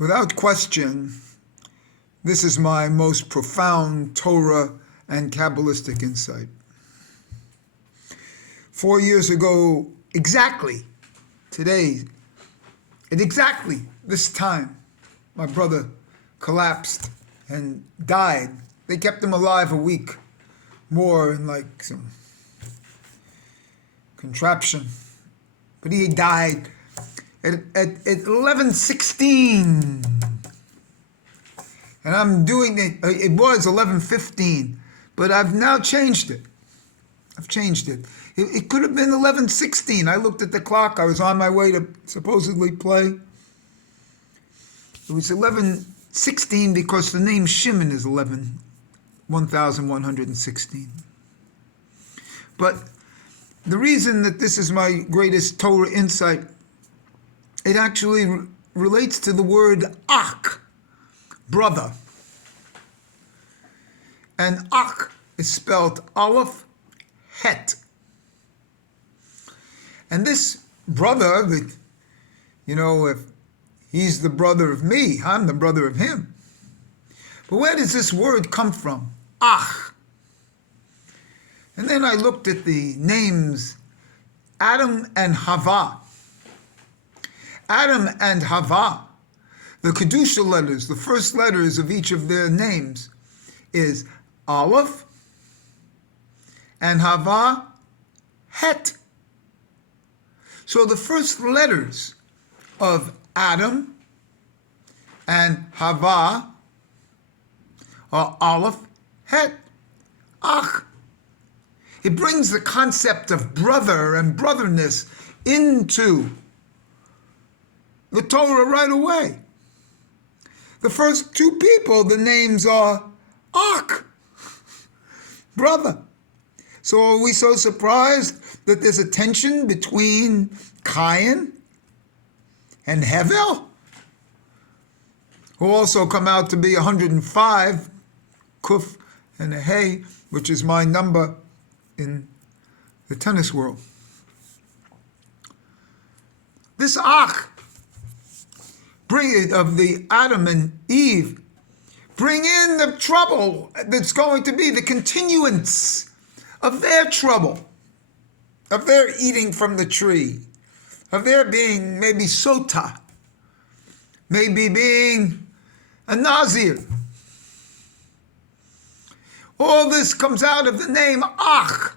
Without question, this is my most profound Torah and Kabbalistic insight. 4 years ago, exactly today, at exactly this time, my brother collapsed and died. They kept him alive a week more in like some contraption. But he died at 11:16. And I'm doing it was 11:15, but I've now changed it. I've changed it. It could have been 11:16. I looked at the clock. I was on my way to supposedly play. It was 11:16 because the name Shimon is 1116. But the reason that this is my greatest Torah insight, it actually relates to the word ach, brother. And ach is spelled aleph, het. And this brother, if he's the brother of me, I'm the brother of him. But where does this word come from? Ach. And then I looked at the names Adam and Chava. Adam and Chava, the Kedusha letters, the first letters of each of their names is Aleph, and Chava, Het. So the first letters of Adam and Chava are Aleph, Het, Ach. It brings the concept of brother and brotherness into the Torah right away. The first two people, the names are Ach, brother. So are we so surprised that there's a tension between Cain and Hevel, who also come out to be 105, Kuf and a Hey, which is my number in the tennis world. This Ach of the Adam and Eve bring in the trouble that's going to be the continuance of their trouble, of their eating from the tree, of their being maybe sota, maybe being a Nazir. All this comes out of the name Ach.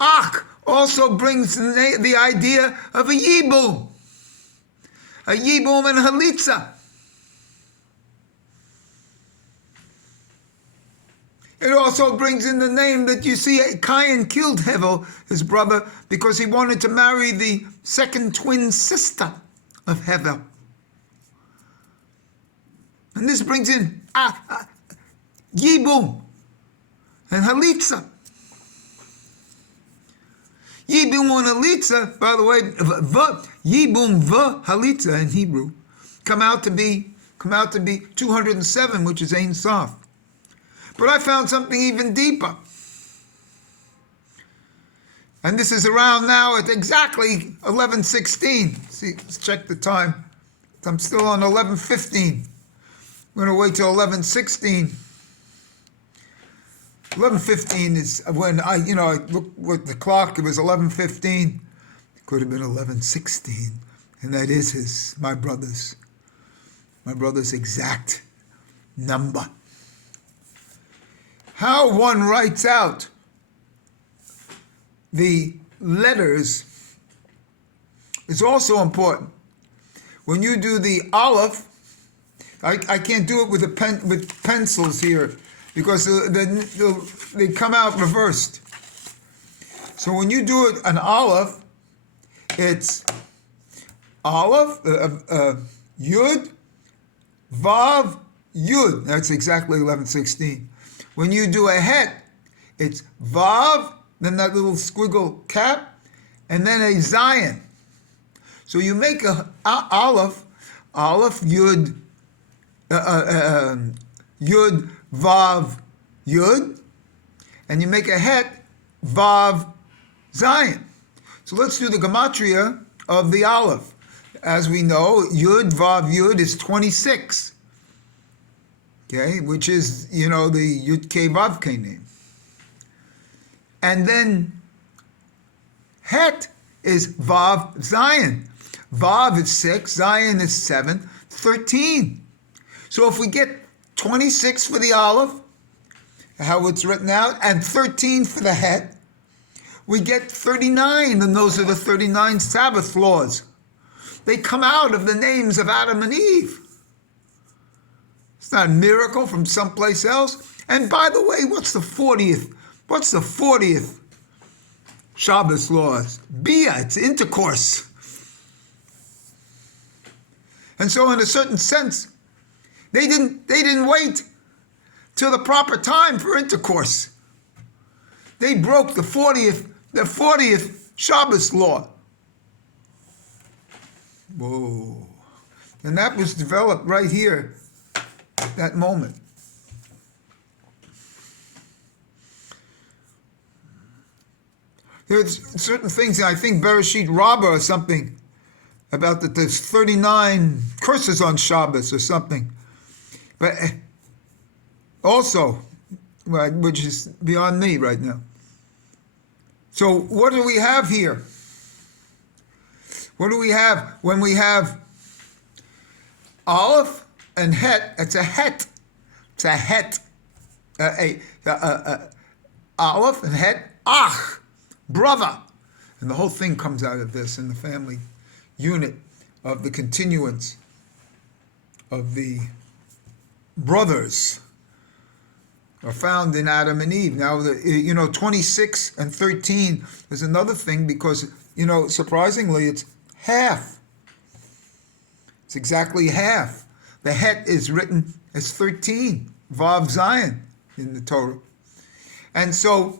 Ach also brings the idea of a Yibum and Halitza. It also brings in the name that you see Cain killed Hevel, his brother, because he wanted to marry the second twin sister of Hevel. And this brings in Yibum and Halitza. Yibum and Halitza, by the way, Yibum Halitza in Hebrew, come out to be 207, which is Ein Sof. But I found something even deeper. And this is around now at exactly 11:16. See, let's check the time. I'm still on 11:15. I'm going to wait till 11:16. 11:15 is when I looked at the clock. It was 11:15. It could have been 11:16, and that is my brother's exact number. How one writes out the letters is also important. When you do the Aleph, I can't do it with pencils here because they come out reversed. So when you do it an Aleph, it's Aleph, Yud, Vav, Yud. That's exactly 11:16. When you do a Het, it's Vav, then that little squiggle cap, and then a Zion. So you make a Aleph, Yud, Yud, Vav, Yud, and you make a Het, Vav, Zion. So let's do the gematria of the Aleph. as we know, Yud Vav Yud is 26. Okay, which is, the Yud Kei Vav Kei name. And then Het is Vav Zion. Vav is 6, Zion is 7, 13. So if we get 26 for the Aleph, how it's written out, and 13 for the Het, we get 39, and those are the 39 Sabbath laws. They come out of the names of Adam and Eve. It's not a miracle from someplace else. And by the way, what's the 40th? What's the 40th Shabbos laws? Bia, it's intercourse. And so in a certain sense, they didn't wait till the proper time for intercourse. They broke the 40th Shabbos law. Whoa. And that was developed right here at that moment. There's certain things, I think Bereshit Rabbah or something, about that there's 39 curses on Shabbos or something. But also, which is beyond me right now. So what do we have here? What do we have when we have Aleph and Het? It's a Het. It's a Het. Aleph and Het. Ach, brother. And the whole thing comes out of this in the family unit of the continuance of the brothers are found in Adam and Eve. Now, 26 and 13 is another thing because, surprisingly, it's half. It's exactly half. The Het is written as 13, Vav Zion in the Torah. And so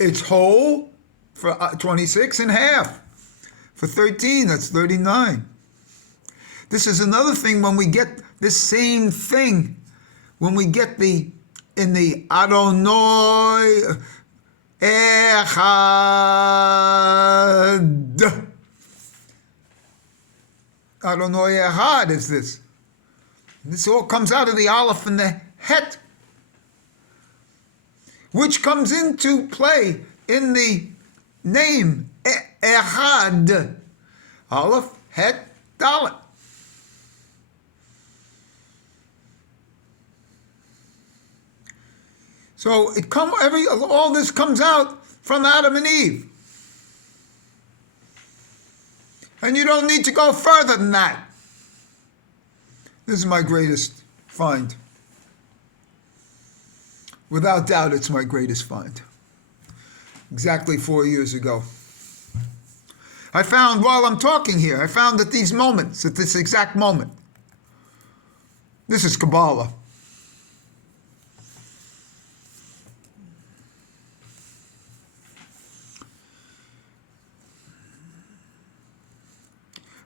it's whole for 26 and half. For 13, that's 39. This is another thing when we get this same thing, when we get in the Adonai Echad. Adonai Echad is this. This all comes out of the Aleph and the Het, which comes into play in the name Echad. Aleph, Het, Dalet. So all this comes out from Adam and Eve. And you don't need to go further than that. This is my greatest find. Without doubt, it's my greatest find. Exactly 4 years ago. I found, while I'm talking here, I found at these moments, at this exact moment, this is Kabbalah.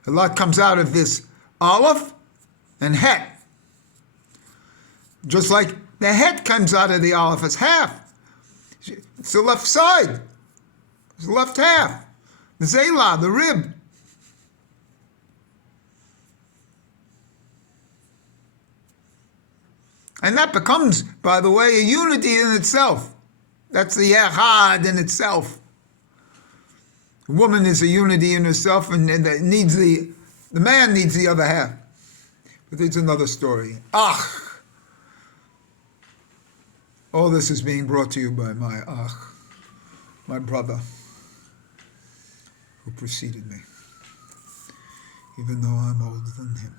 A lot comes out of this Aleph and Het. Just like the Het comes out of the Aleph as half. It's the left side. It's the left half. The Zaylah, the rib. And that becomes, by the way, a unity in itself. That's the Echad in itself. The woman is a unity in herself, and it needs the man needs the other half. But it's another story. All this is being brought to you by my brother, who preceded me, even though I'm older than him.